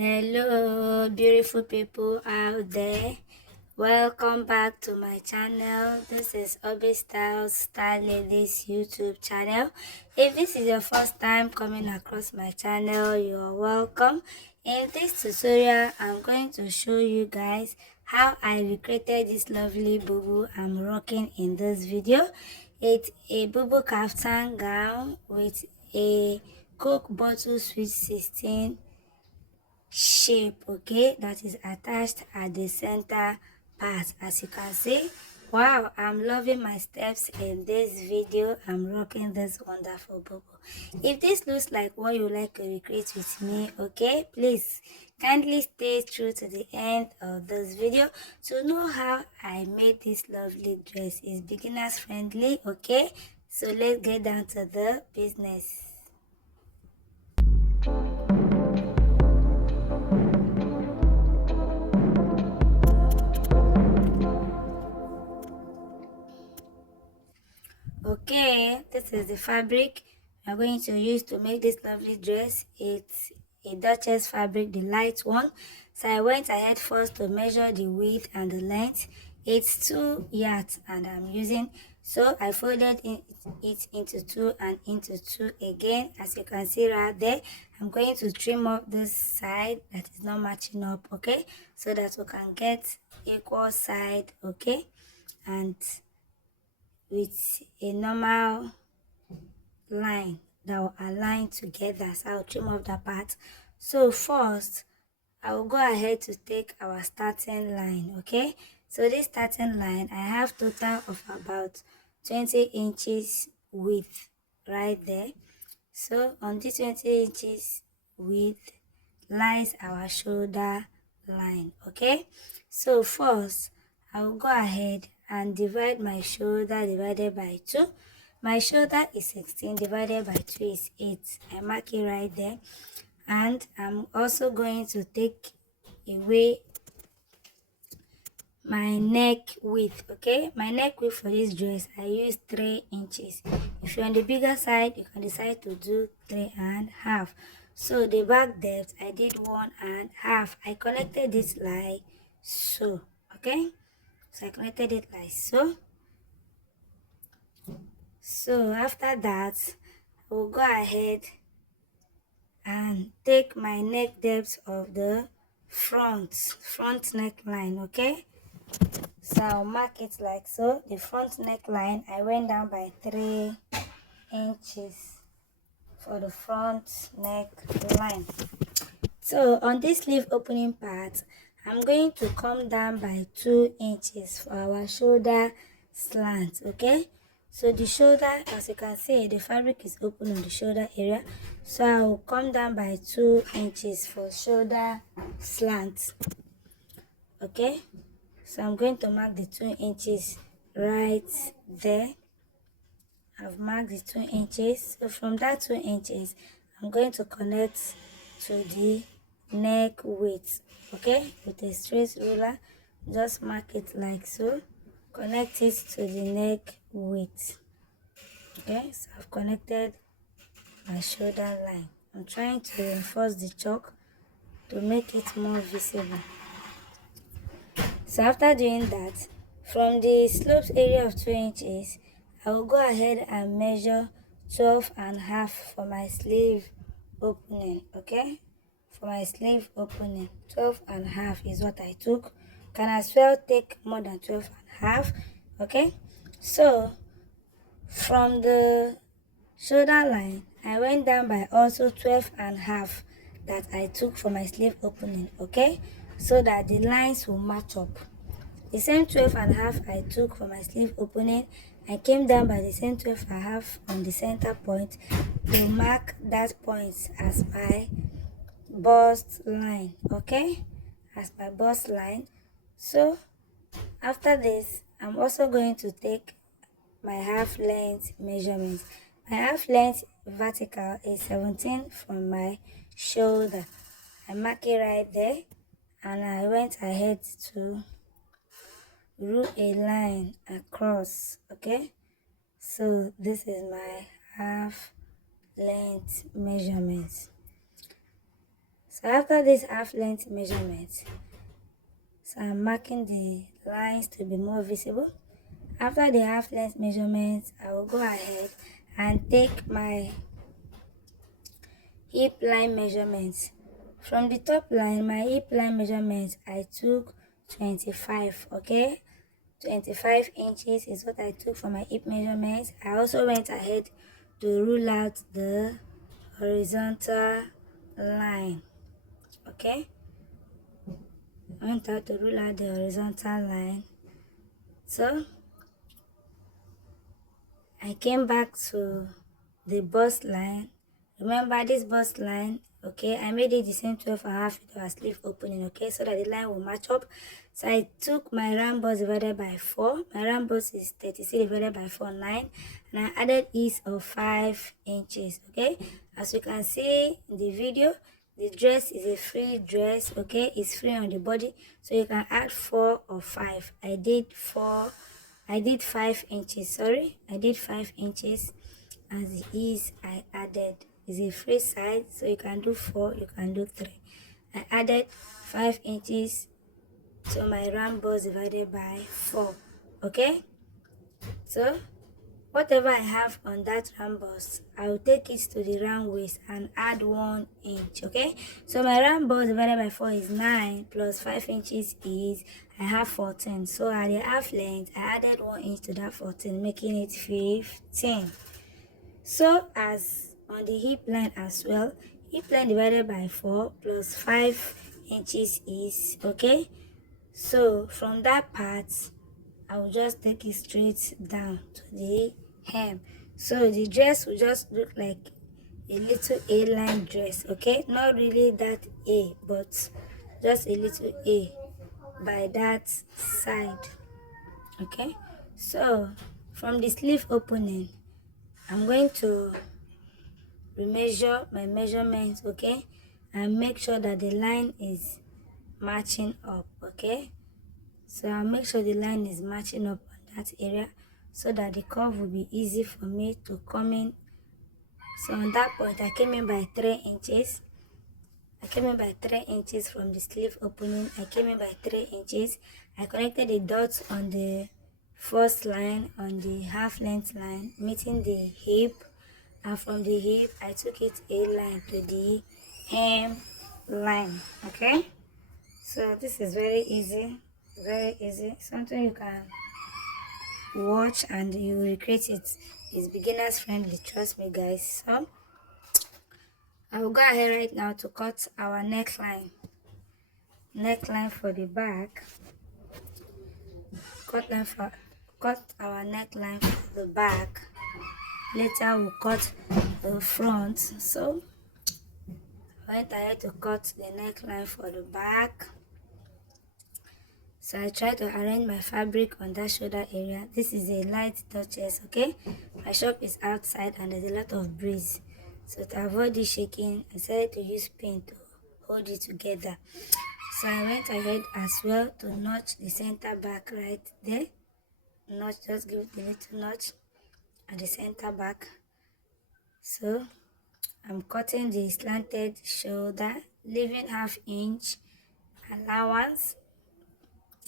Hello, beautiful people out there. Welcome back to my channel. This is Obi Styles Star Ladies YouTube channel. If this is your first time coming across my channel, you are welcome. In this tutorial, I'm going to show you guys how I recreated this lovely Bubu I'm rocking in this video. It's a Bubu kaftan gown with a Coke bottle sweet 16 shape, okay, that is attached at the center part. As you can see, wow, I'm loving my steps in this video. I'm rocking this wonderful bubble. If this looks like what you like to recreate with me, okay, please kindly stay true to the end of this video to know how I made this lovely dress. It's beginners friendly, okay, so let's get down to the business. Okay, this is the fabric we are going to use to make this lovely dress. It's a Duchess fabric, the light one. So I went ahead first to measure the width and the length. It's 2 yards and I'm using, so I folded it into 2 and into 2 again. As you can see right there, I'm going to trim off this side that is not matching up, okay, so that we can get equal side, okay, and with a normal line that will align together. So I'll trim off that part. So first, I will go ahead to take our starting line, okay? So this starting line, I have total of about 20 inches width right there. So on this 20 inches width lies our shoulder line, okay? So first, I will go ahead and divide my shoulder divided by 2. My shoulder is 16, divided by 2 is 8. I mark it right there. And I'm also going to take away my neck width, okay? My neck width for this dress, I use 3 inches. If you're on the bigger side, you can decide to do 3.5. So the back depth, I did 1.5. I connected it like so, okay? So I connected it like so. So after that, I will go ahead and take my neck depth of the front neckline, okay? So I'll mark it like so. The front neckline, I went down by 3 inches for the front neckline. So on this sleeve opening part, I'm going to come down by 2 inches for our shoulder slant, okay? So the shoulder, as you can see, the fabric is open on the shoulder area. So I will come down by 2 inches for shoulder slant, okay? So I'm going to mark the 2 inches right there. I've marked the 2 inches. So from that 2 inches, I'm going to connect to the neck width, okay, with a straight ruler. Just mark it like so. Connect it to the neck width. Okay, so I've connected my shoulder line. I'm trying to reinforce the chalk to make it more visible. So after doing that, from the sloped area of 2 inches, I will go ahead and measure 12.5 for my sleeve opening, okay? For my sleeve opening, 12.5 is what I took. Can as well take more than 12.5, okay? So from the shoulder line, I went down by also 12.5 that I took for my sleeve opening, okay? So that the lines will match up. The same 12.5 I took for my sleeve opening, I came down by the same 12.5 on the center point to mark that point as my bust line, okay? As my bust line. So after this, I'm also going to take my half length measurement. My half length vertical is 17 from my shoulder. I mark it right there and I went ahead to rule a line across, okay? So this is my half length measurement. So after this half length measurement, so I'm marking the lines to be more visible. After the half length measurement, I will go ahead and take my hip line measurements. From the top line, my hip line measurements, I took 25, okay? 25 inches is what I took for my hip measurements. I also went ahead to rule out the horizontal line, okay? I went out to rule out the horizontal line. So I came back to the bust line. Remember this bust line, okay? I made it the same 12.5 with our sleeve opening, okay? So that the line will match up. So I took my round bust divided by 4. My round bust is 36 divided by 4, 9. And I added ease of 5 inches, okay? As you can see in the video, the dress is a free dress, okay? It's free on the body. So you can add 4 or 5. I did 5 inches, sorry. I did 5 inches. As it is, I added, is a free side, so you can do 4, you can do 3. I added 5 inches to my round bust divided by 4, okay? So whatever I have on that round bust, I will take it to the round waist and add 1 inch, okay? So my round bust divided by 4 is 9 plus 5 inches is, I have 14. So at the half length, I added 1 inch to that 14, making it 15. So as on the hip line as well, hip line divided by 4 plus 5 inches is, okay? So from that part, I will just take it straight down to the hem. So the dress will just look like a little A-line dress, okay? Not really that A, but just a little A by that side, okay? So from the sleeve opening, I'm going to remeasure my measurements, okay? And make sure that the line is matching up, okay? So I'll make sure the line is matching up on that area so that the curve will be easy for me to come in. So on that point, I came in by 3 inches. I came in by 3 inches from the sleeve opening. I came in by 3 inches. I connected the dots on the first line, on the half length line, meeting the hip. And from the hip, I took it a line to the hem line, okay? So this is very easy, something you can watch and you recreate it. It's beginners friendly, trust me guys. So I will go ahead right now to cut our neckline for the back. Cut our neckline for the back. Later we'll cut the front. So I went ahead to cut the neckline for the back. So I try to arrange my fabric on that shoulder area. This is a light touches, okay? My shop is outside and there's a lot of breeze. So to avoid the shaking, I decided to use pin to hold it together. So I went ahead as well to notch the center back right there. Notch, just give it a little notch at the center back. So I'm cutting the slanted shoulder, leaving ½ inch allowance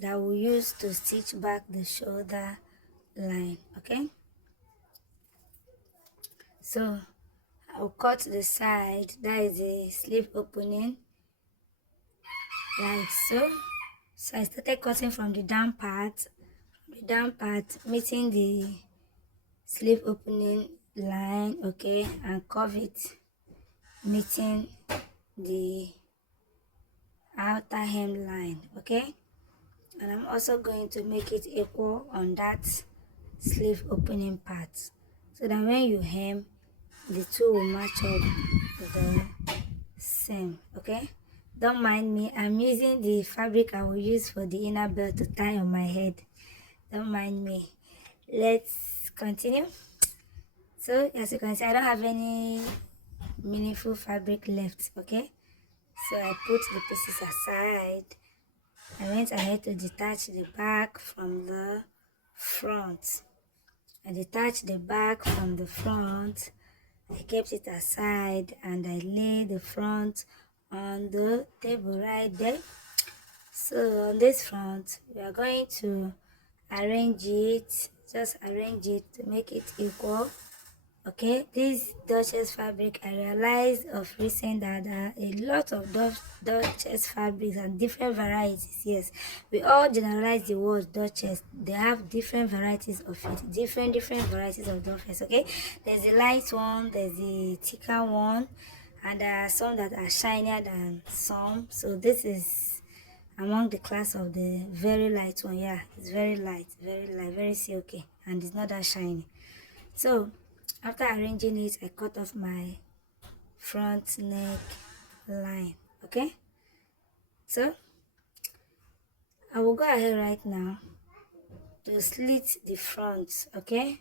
that we'll use to stitch back the shoulder line, okay? So I'll cut the side, that is the sleeve opening, like so. So I started cutting from the down part, meeting the sleeve opening line, okay, and curve it, meeting the outer hem line, okay? And I'm also going to make it equal on that sleeve opening part, so that when you hem, the two will match up the same, okay? Don't mind me, I'm using the fabric I will use for the inner belt to tie on my head. Don't mind me. Let's continue. So as you can see, I don't have any meaningful fabric left, okay? So I put the pieces aside. I went ahead to detach the back from the front. I detached the back from the front. I kept it aside and I laid the front on the table right there. So on this front, we are going to arrange it, just arrange it to make it equal. Okay, this Duchess fabric, I realized of recent that there are a lot of Duchess fabrics and different varieties. Yes, we all generalize the word Duchess. They have different varieties of it, different varieties of Duchess. Okay, there's the light one, there's the thicker one, and there are some that are shinier than some. So this is among the class of the very light one. Yeah, it's very light, very silky, and it's not that shiny. So after arranging it, I cut off my front neck line. Okay, so I will go ahead right now to slit the front. Okay,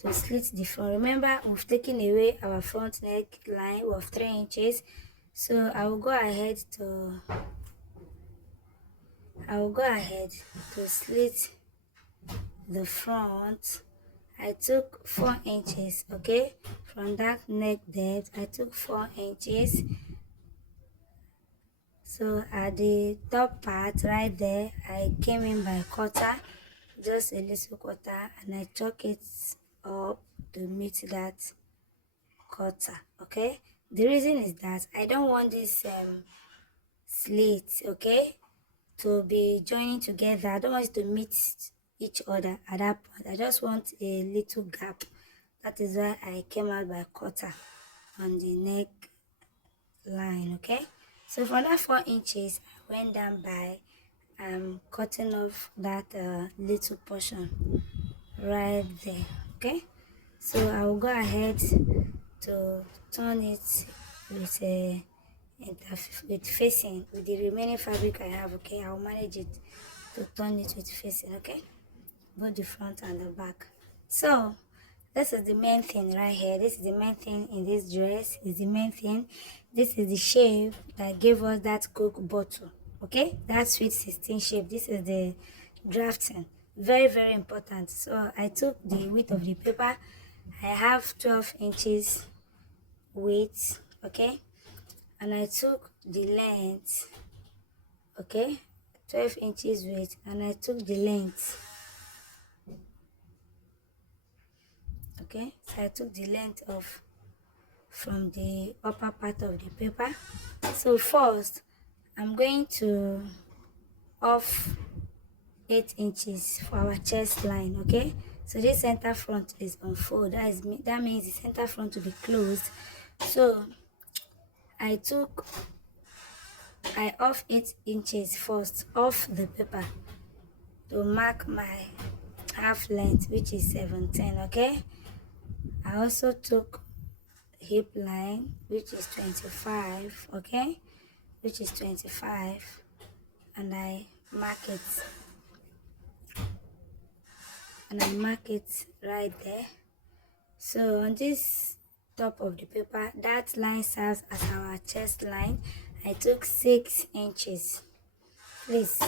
to slit the front. Remember, we've taken away our front neck line of 3 inches, so I will go ahead to slit the front. I took 4 inches. Okay, from that neck depth I took 4 inches. So at the top part right there, I came in by quarter, just a little quarter, and I chalk it up to meet that quarter. Okay, the reason is that I don't want this slit, okay, to be joining together. I don't want it to meet each other at that point. I just want a little gap. That is why I came out by quarter on the neck line. Okay, so for that 4 inches I went down by cutting off that little portion right there. Okay, so I will go ahead to turn it with a facing with the remaining fabric I have. Okay, I'll manage it to turn it with facing. Okay, both the front and the back. So this is the main thing right here. This is the main thing in this dress. Is the main thing. This is the shape that gave us that Coke bottle. Okay, that sweet 16 shape. This is the drafting. Very important. So I took the width of the paper. I have 12 inches width. Okay, and I took the length. Okay, 12 inches width, and I took the length. Okay, so I took the length of from the upper part of the paper. So first I'm going to off 8 inches for our chest line. Okay, so this center front is unfold. That means the center front will be closed. So I off 8 inches first off the paper to mark my half length, which is 17. Okay, I also took hip line, which is 25. Okay, which is 25, and I mark it right there. So on this top of the paper, that line serves as our chest line. I took 6 inches. Please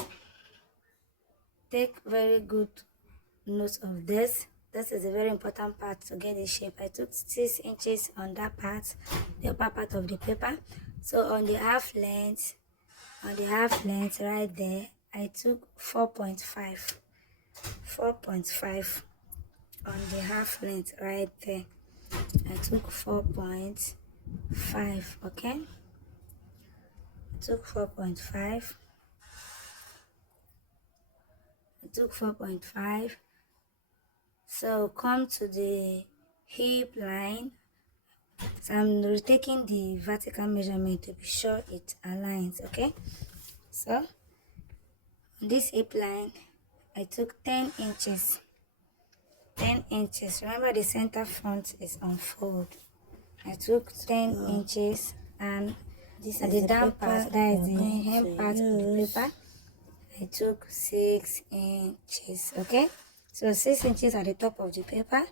take very good note of this. This is a very important part to get the shape. I took 6 inches on that part, the upper part of the paper. So on the half length right there, I took 4.5 on the half length right there. I took 4.5. Okay, I took 4.5. So come to the hip line. So I'm retaking the vertical measurement to be sure it aligns. Okay, so on this hip line I took 10 inches. 10 inches. Remember, the center front is unfold. I took 10 inches, and this at the down part, that is the hem part of the paper, I took 6 inches. Okay, so 6 inches at the top of the paper,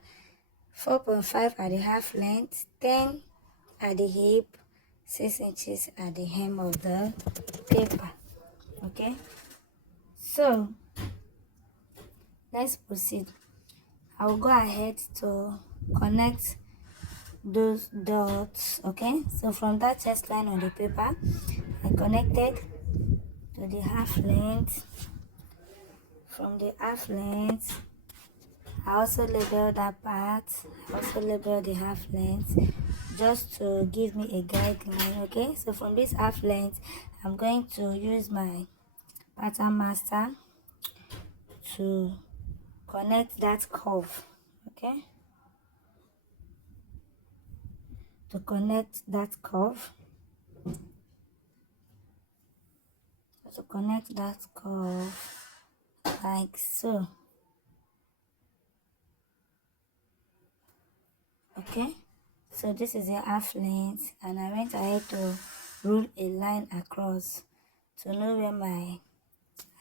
4.5 at the half length, 10 at the hip, 6 inches at the hem of the paper. Okay, so let's proceed. I'll go ahead to connect those dots. Okay, so from that chest line on the paper, I connected to the half length. From the half length, I also label that part. I also label the half length just to give me a guideline. Okay, so from this half length, I'm going to use my pattern master to connect that curve. Okay, to connect that curve. To connect that curve like so. Okay, so this is the half length, and I went ahead to rule a line across to know where my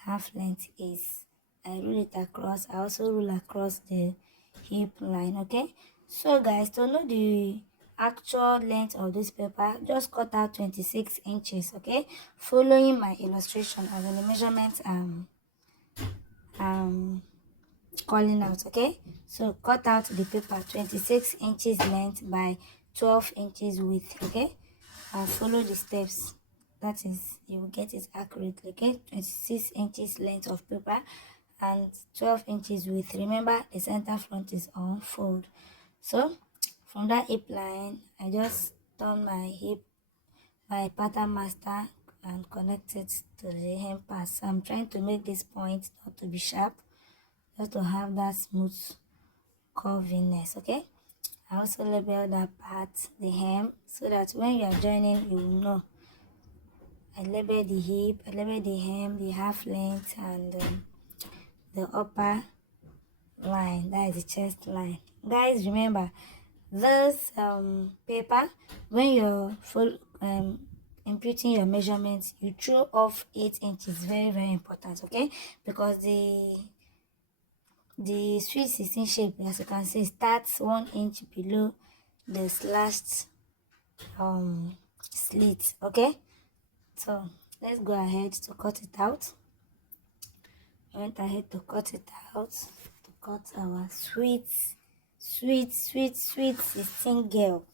half length is. I rule it across. I also rule across the hip line. Okay, so guys, to know the actual length of this paper, just cut out 26 inches. Okay, following my illustration as in the measurements calling out. Okay, so cut out the paper 26 inches length by 12 inches width. Okay, and follow the steps. That is, you will get it accurately. Okay, 26 inches length of paper and 12 inches width. Remember, the center front is on fold. So from that hip line, I just turn my pattern master and connect it to the hem pass. So I'm trying to make this point not to be sharp, just to have that smooth curviness. Okay, I also label that part, the hem, so that when you are joining, you will know. I label the hip, I label the hem, the half length, and the upper line, that is the chest line. Guys, remember this paper, when you're imputing your measurements, you throw off 8 inches. Very important. Okay, because the sweet 16 shape, as you can see, starts 1 inch below the slashed slit. Okay, so let's go ahead to cut it out. I went ahead to cut it out, to cut our sweet 16 girl,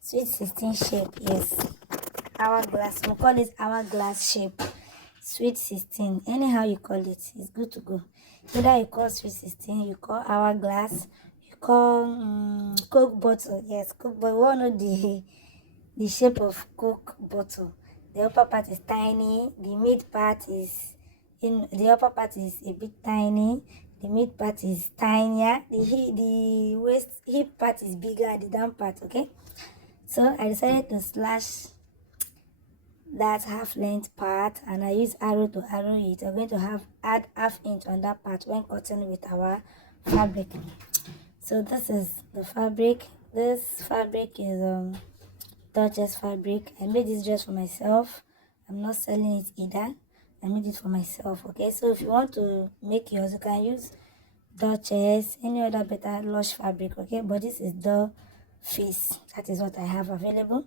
sweet 16 shape. Yes, hourglass, we call it hourglass shape, sweet 16, anyhow you call it, it's good to go. Either you call sweet 16, you call hourglass, you call coke bottle. Yes, coke bottle. We all know the shape of coke bottle. The upper part is tiny, the mid part is the upper part is a bit tiny, the mid part is tinier, the waist hip part is bigger, and the down part. Okay, so I decided to slash that half length part, and I use arrow to arrow it. I'm going to add half inch on that part when cutting with our fabric. So this is the fabric. This fabric is Duchess fabric. I made this dress for myself. I'm not selling it either. I made it for myself. Okay, so if you want to make yours, you can use Duchess, any other better lush fabric. Okay, but this is the face. That is what I have available.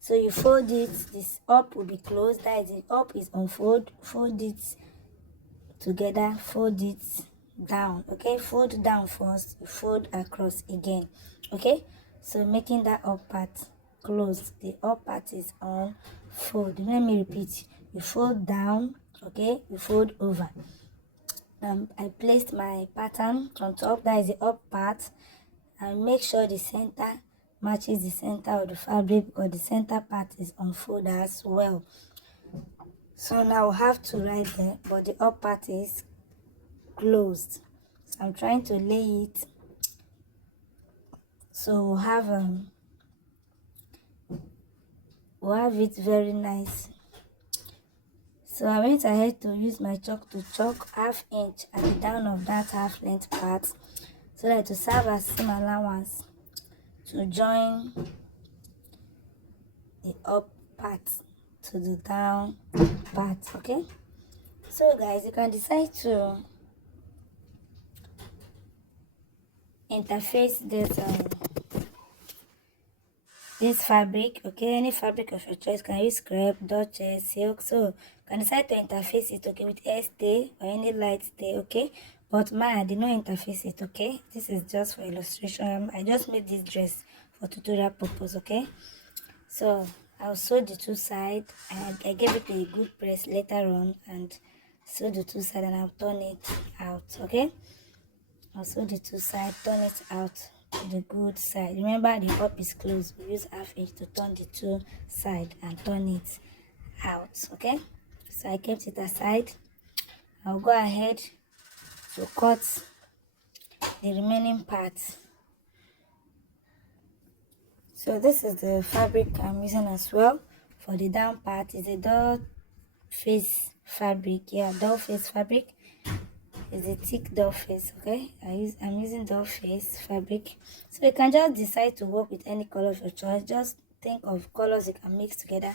So you fold it. This up will be closed. That is it. Up is unfold. Fold it together. Fold it down. Okay, fold down first. You fold across again. Okay, so making that up part closed, the up part is on fold. Let me repeat. You fold down. Okay, you fold over. I placed my pattern on top. That is the up part, and make sure the center matches the center of the fabric, because the center part is unfold as well. So now I have to right there, but the up part is closed. So I'm trying to lay it so we'll have it very nice. So I went ahead to use my chalk to chalk half inch at the down of that half length part, so that to serve as seam allowance to join the up part to the down part. Okay, so guys, you can decide to interface this fabric. Okay, any fabric of your choice. Can use crepe, Duchess, silk. So you can decide to interface it, okay, with stay or any light stay. Okay, but mine, I did not interface it. Okay, this is just for illustration. I just made this dress for tutorial purpose. Okay, so I'll sew the two sides. I gave it a good press later on and sew the two sides, and I'll turn it out. Okay, I'll sew the two sides, turn it out to the good side. Remember, the up is closed. We use half inch to turn the two side and turn it out. Okay, so I kept it aside. I'll go ahead to cut the remaining parts. So this is the fabric I'm using as well for the down part. It's a doll face fabric. Yeah, doll face fabric. It's a thick doll face. Okay, I'm using doll face fabric. So you can just decide to work with any color of your choice. Just think of colors you can mix together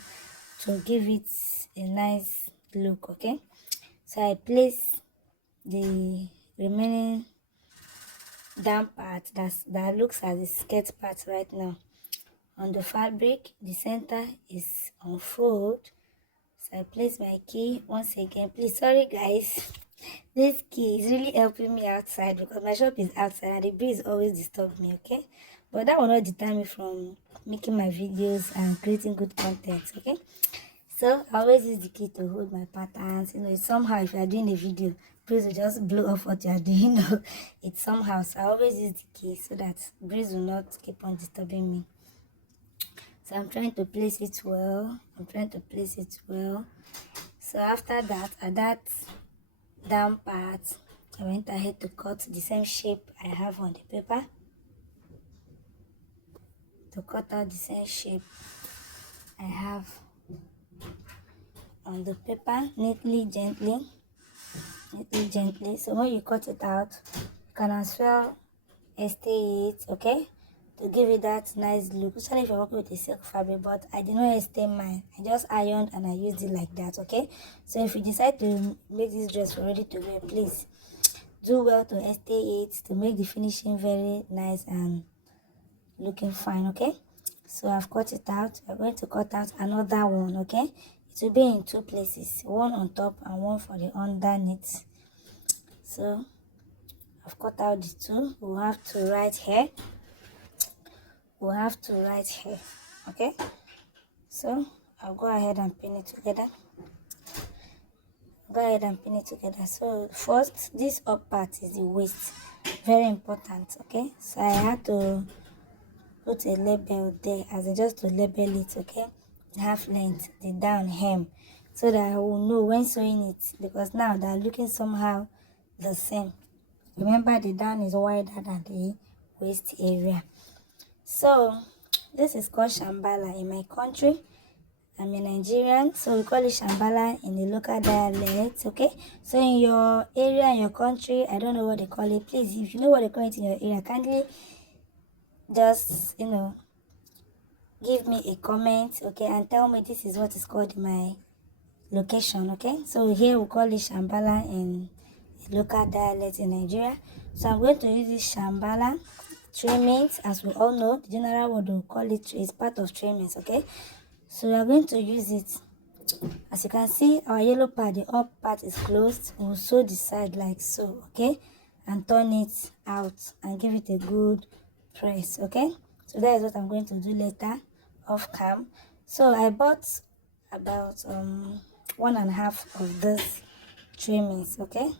to give it a nice look. Okay, so I place the remaining down part that looks as the skirt part right now on the fabric. The center is unfold, so I place my key once again. Please, sorry guys, this key is really helping me outside because my shop is outside and the breeze always disturb me. Okay, but that will not deter me from making my videos and creating good content. Okay, so I always use the key to hold my patterns. Somehow if you are doing a video, breeze will just blow off what you are doing. It's somehow, so I always use the key so that breeze will not keep on disturbing me. So I'm trying to place it well. So after that, at that down part, I went ahead to cut the same shape I have on the paper. To cut out the same shape I have on the paper, neatly, gently. So when you cut it out, you can as well stay it, okay, to give it that nice look, especially if you're working with a silk fabric. But I did not stay mine. I just ironed and I used it like that. Okay, so if you decide to make this dress for ready to wear, please do well to stay it to make the finishing very nice and looking fine. Okay, so I've cut it out. We're going to cut out another one. Okay, it will be in two places, one on top and one for the underneath. So I've cut out the two. We'll have to write here. Okay, so I'll go ahead and pin it together. So first, this up part is the waist, very important. Okay, so I had to put a label there as just to label it. Okay, half length, the down hem, so that I will know when sewing it, because now they're looking somehow the same. Remember, the down is wider than the waist area. So this is called shambala in my country. I'm a Nigerian, so we call it shambala in the local dialect. Okay, so in your area, in your country, I don't know what they call it. Please, if you know what they call it in your area, kindly just give me a comment, okay, and tell me this is what is called in my location. Okay, so here we call it shambala in local dialect in Nigeria. So I'm going to use this shambala trimmings. As we all know, the general word we call it is part of trimmings. Okay, so we are going to use it. As you can see, our yellow part, the up part is closed. We'll sew the side like so. Okay, and turn it out and give it a good press. Okay, so that is what I'm going to do later off cam. So I bought about 1.5 of this trimmings. Okay,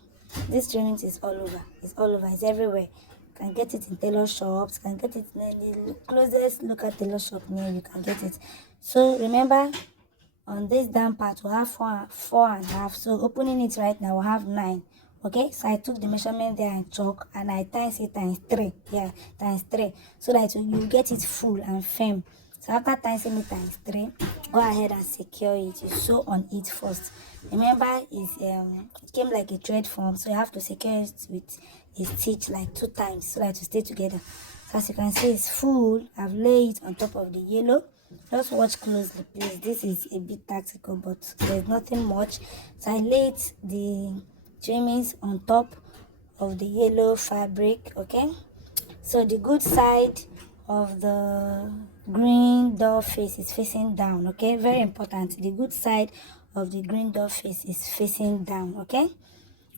this trimmings is all over, it's everywhere. You can get it in tailor shops, you can get it in the closest local tailor shop near you, can get it. So remember, on this down part we have 4.5, so opening it right now we have 9. Okay, so I took the measurement there and chalk and I times it times 3. Yeah, times 3, so that you get it full and firm. So after timing it times 3, go ahead and secure it. You sew on it first. Remember, it came like a thread form, so you have to secure it with a stitch like 2 times so that it will stay together. So as you can see, it's full. I've laid it on top of the yellow. Just watch closely, please. This is a bit tactical, but there's nothing much. So I laid the trimmings on top of the yellow fabric. Okay, so the good side of the green doll face is facing down. Okay, very important. The good side of the green doll face is facing down. Okay,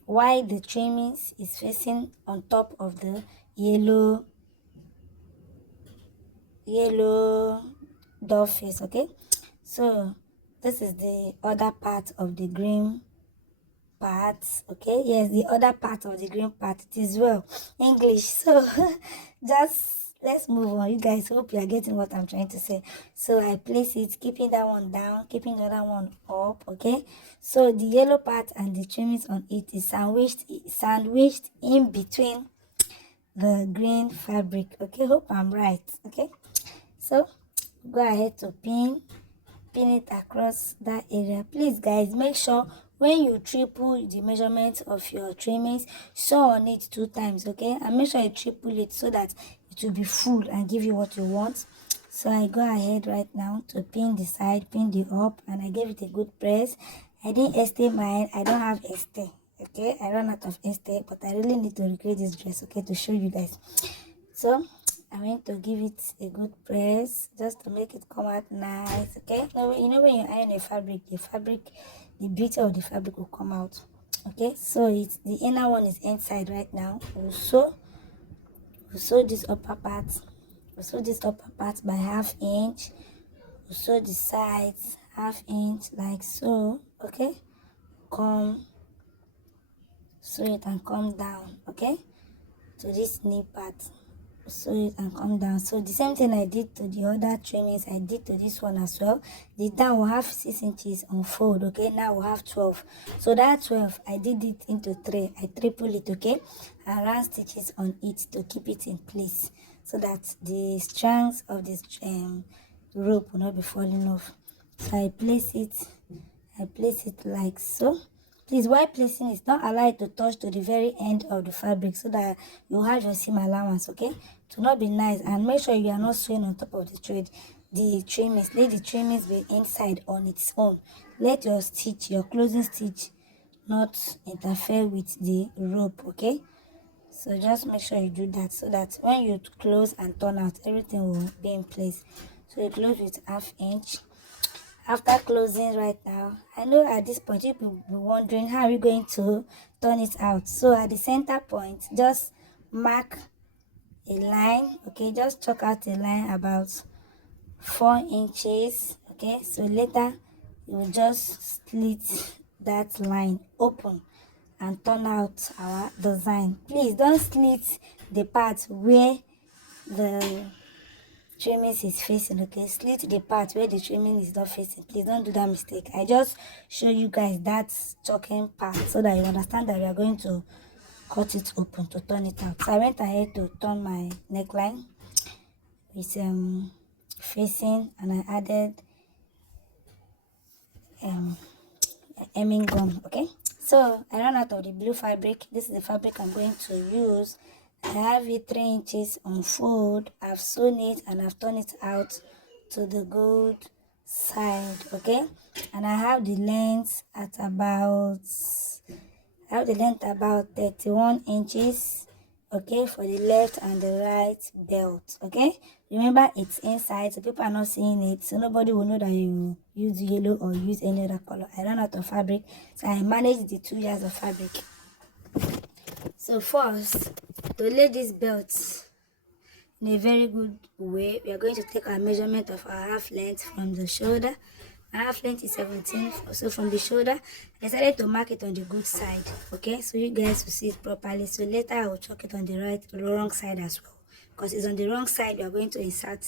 while the trimmings is facing on top of the yellow doll face. Okay, So this is the other part of the green part. Okay, yes, the other part of the green part. It is well English. So just let's move on. You guys, hope you are getting what I'm trying to say. So I place it, keeping that one down, keeping the other one up. Okay, so the yellow part and the trimmings on it is sandwiched in between the green fabric. Okay, hope I'm right. Okay, so go ahead to pin it across that area. Please guys, make sure when you triple the measurement of your trimmings, sew on it 2 times. Okay, and make sure you triple it so that it will be full and give you what you want. So I go ahead right now to pin the side, pin the up, and I gave it a good press. I didn't estee mine. I don't have estee. Okay, I ran out of estee, but I really need to recreate this dress. Okay, to show you guys. So I'm going to give it a good press just to make it come out nice. Okay, now you know when you iron a fabric, the beauty of the fabric will come out. Okay, so it's the inner one is inside right now. We'll sew this upper part. We'll sew this upper part by 1/2 inch. We'll sew the sides 1/2 inch like so. Okay, come sew it and come down. Okay, to this knee part. Sew it and come down. So the same thing I did to the other trimmings, I did to this one as well. The down will have 6 inches on fold. Okay, now we'll have 12. So that 12 I did it into 3. I triple it. Okay, and ran stitches on it to keep it in place so that the strands of this rope will not be falling off. So I place it like so. Please, while placing it, don't allow it to touch to the very end of the fabric so that you have your seam allowance. Okay, to not be nice, and make sure you are not sewing on top of the thread. The trimmings, let the trimmings be inside on its own. Let your stitch, your closing stitch, not interfere with the rope. Okay, so just make sure you do that so that when you close and turn out, everything will be in place. So you close with 1/2 inch. After closing right now, I know at this point you will be wondering how are we going to turn it out. So at the center point, just mark a line. Okay, just chalk out a line about 4 inches. Okay, so later you will just slit that line open and turn out our design. Please don't slit the part where the trimmings is facing. Okay, slit the part where the trimming is not facing. Please don't do that mistake. I just show you guys that chalking part so that you understand that we are going to cut it open to turn it out. So I went ahead to turn my neckline with facing, and I added hemming gum. Okay, so I ran out of the blue fabric. This is the fabric I'm going to use. I have it 3 inches on fold. I've sewn it and I've turned it out to the good side. Okay, and I have the length at about 31 inches. Okay, for the left and the right belt. Okay, remember it's inside, so people are not seeing it, so nobody will know that you use yellow or use any other color. I ran out of fabric, so I managed the 2 yards of fabric. So first, to lay this belt in a very good way, we are going to take our measurement of our half length from the shoulder. My half length is 17, so from the shoulder I decided to mark it on the good side. Okay, so you guys will see it properly. So later I will chalk it on the wrong side as well, because it's on the wrong side we are going to insert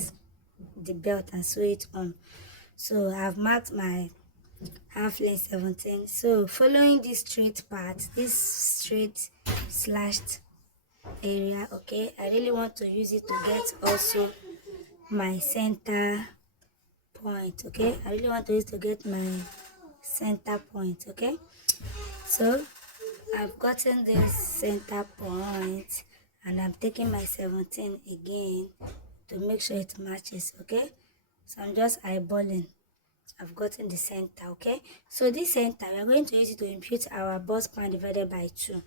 the belt and sew it on. So I've marked my half length 17. So following this straight part, this straight slashed area, okay, I really want to use it to get also my center point. Okay, I really want to use to get my center point. Okay, so I've gotten this center point and I'm taking my 17 again to make sure it matches. Okay, so I'm just eyeballing. I've gotten the center. Okay, so this center we are going to use it to impute our bust span divided by 2.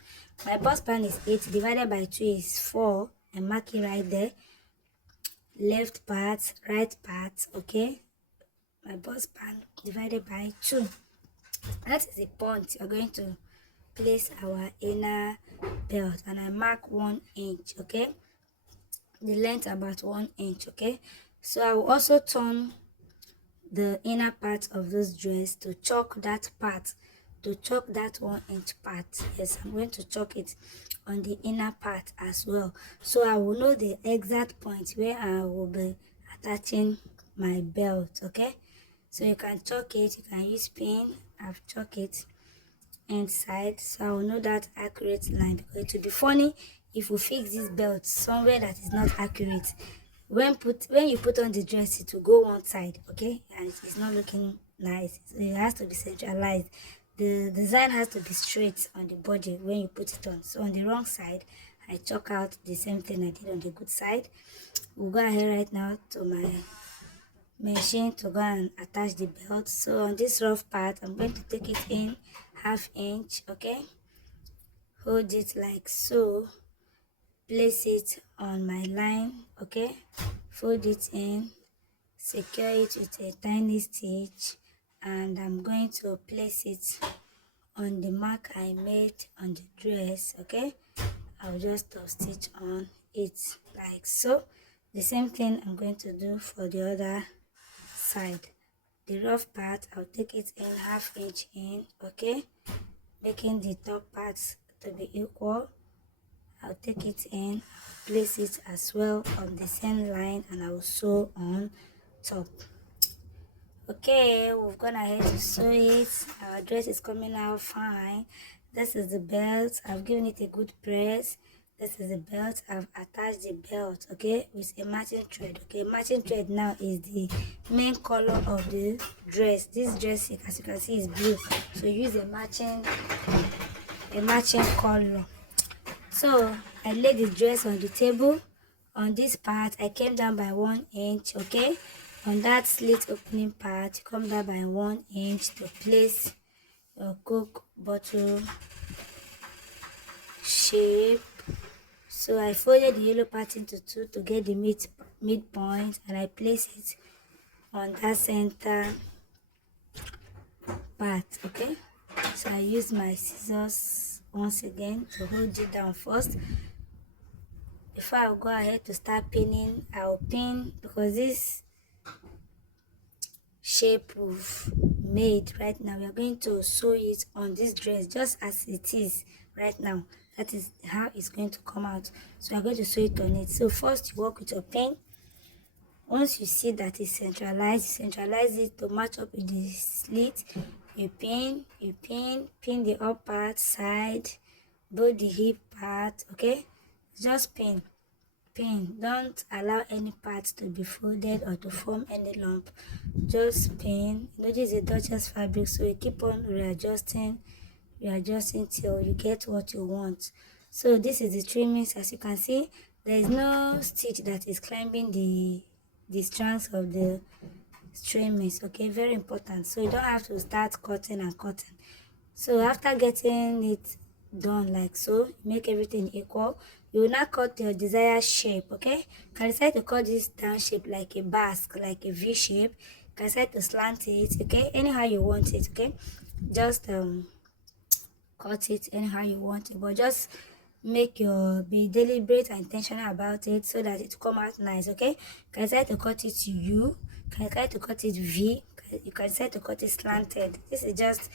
My bust span is 8 divided by 2 is 4. I'm marking right there. Left part, right part. Okay, my bust span divided by 2. That is the point you're going to place our inner belt, and I mark 1 inch. Okay, the length about 1 inch. Okay, so I will also turn the inner part of this dress, to chalk that part, to chalk that 1-inch part. Yes, I'm going to chalk it on the inner part as well, so I will know the exact point where I will be attaching my belt. Okay, so you can chalk it, you can use pin. I've chalked it inside, so I will know that accurate line, because it will be funny if we fix this belt somewhere that is not accurate. When you put on the dress, it will go one side, okay, and it's not looking nice. So it has to be centralized. The design has to be straight on the body when you put it on. So on the wrong side, I chalk out the same thing I did on the good side. We'll go ahead right now to my machine to go and attach the belt. So on this rough part, I'm going to take it in 1/2 inch. Okay, hold it like so, place it on my line. Okay, fold it in, secure it with a tiny stitch, and I'm going to place it on the mark I made on the dress. Okay, I'll just top stitch on it like so. The same thing I'm going to do for the other side. The rough part, I'll take it in 1/2 inch in. Okay, making the top parts to be equal. I'll take it in, place it as well on the same line, and I will sew on top. Okay, we've gone ahead to sew it. Our dress is coming out fine. This is the belt. I've given it a good press. This is the belt. I've attached the belt, okay, with a matching thread. Okay, matching thread now is the main color of the dress. This dress, as you can see, is blue, so use a matching color. So I laid the dress on the table. On this part, I came down by 1 inch. Okay, on that slit opening part, you come down by 1 inch to place your Coke bottle shape. So I folded the yellow part into 2 to get the midpoint, and I place it on that center part. Okay, so I use my scissors once again to hold it down first. Before I go ahead to start pinning, I'll pin, because this shape we've made right now, we are going to sew it on this dress just as it is right now. That is how it's going to come out. So we are going to sew it on it. So first, you work with your pin. Once you see that it's centralized, centralize it to match up with the slit. You pin the up part, side, both the hip part. Okay, just pin. Don't allow any parts to be folded or to form any lump. Just pin. Notice the Duchess fabric, so you keep on readjusting till you get what you want. So this is the trimmings. As you can see, there is no stitch that is climbing the strands of the trimmings. Okay, very important. So you don't have to start cutting and cutting. So after getting it done like so, make everything equal, you will now cut your desired shape. Okay, you can decide to cut this down shape like a basque, like a V shape. You can decide to slant it. Okay, anyhow you want it. Okay, just cut it anyhow you want it, but just be deliberate and intentional about it so that it come out nice. Okay, you can decide to cut it U, you can decide to cut it V, you can decide to cut it slanted. This is just,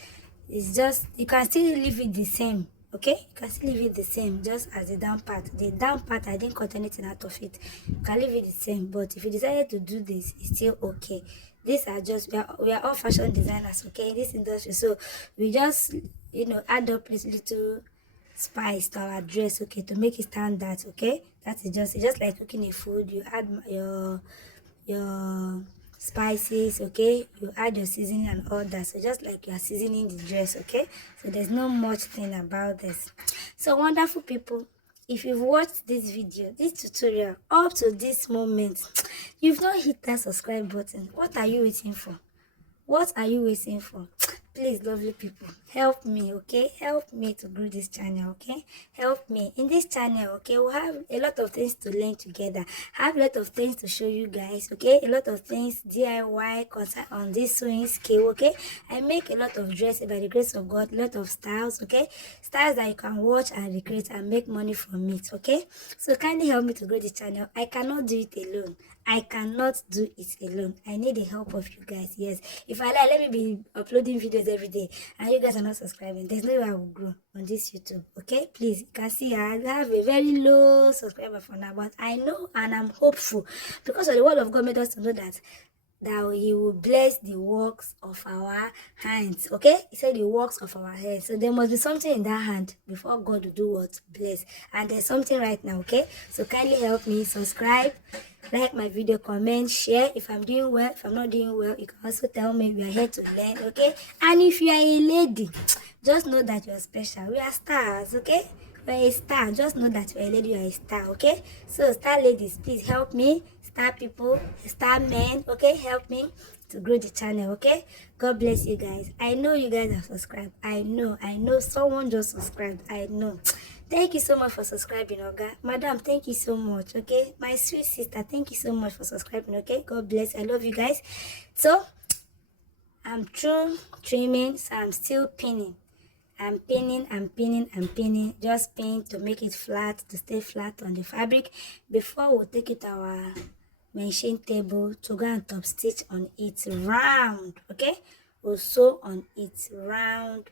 it's just, you can still leave it the same. Okay, you can still leave it the same, just as the down part. The down part, I didn't cut anything out of it. You can leave it the same, but if you decided to do this, it's still okay. These are just, we are all fashion designers, okay, in this industry. So we just, add up this little spice to our dress, okay, to make it stand out. Okay, that is just, it's just like cooking a food. You add your spices, okay, you add your seasoning and all that. So just like you are seasoning the dress. Okay, so there's no much thing about this. So wonderful people, if you've watched this video, this tutorial up to this moment, you've not hit that subscribe button. What are you waiting for? What are you waiting for? Please, lovely people, help me, okay? Help me to grow this channel, okay? Help me. In this channel, okay, we'll have a lot of things to learn together. Have a lot of things to show you guys, okay? A lot of things DIY concern on this sewing skill, okay? I make a lot of dresses by the grace of God, a lot of styles, okay? Styles that you can watch and recreate and make money from it, okay? So kindly help me to grow this channel. I cannot do it alone. I cannot do it alone. I need the help of you guys. Yes. If I like, let me be uploading videos every day and you guys are not subscribing. There's no way I will grow on this YouTube. Okay? Please, you can see I have a very low subscriber for now, but I know and I'm hopeful because of the word of God made us to know that he will bless the works of our hands. Okay, he said the works of our hands, so there must be something in that hand before God will do what? Bless. And there's something right now. Okay, so kindly help me subscribe, like my video, comment, share. If I'm doing well, if I'm not doing well, you can also tell me. We are here to learn. Okay, and if you are a lady, just know that you are special. We are stars. Okay, you're a star. Just know that you're a lady, you're a star. Okay, so star ladies, please help me. Star people, star men, okay, help me to grow the channel. Okay, God bless you guys. I know you guys have subscribed. I know someone just subscribed. I know. Thank you so much for subscribing, okay? Madam, thank you so much. Okay, my sweet sister, thank you so much for subscribing. Okay, God bless. I love you guys. So I'm through trimming, so I'm still pinning. I'm pinning, just pin to make it flat, to stay flat on the fabric before we take it to our machine table to go and top stitch on it round. Okay, we'll sew on it round,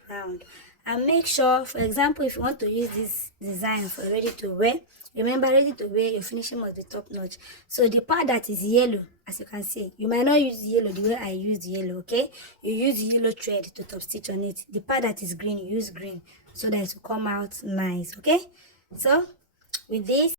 and make sure, for example, if you want to use this design for ready to wear, remember, ready to wear, your finishing must be top notch. So the part that is yellow, as you can see, you might not use yellow the way I use yellow. Okay, you use yellow thread to top stitch on it. The part that is green, you use green so that it will come out nice. Okay, so with this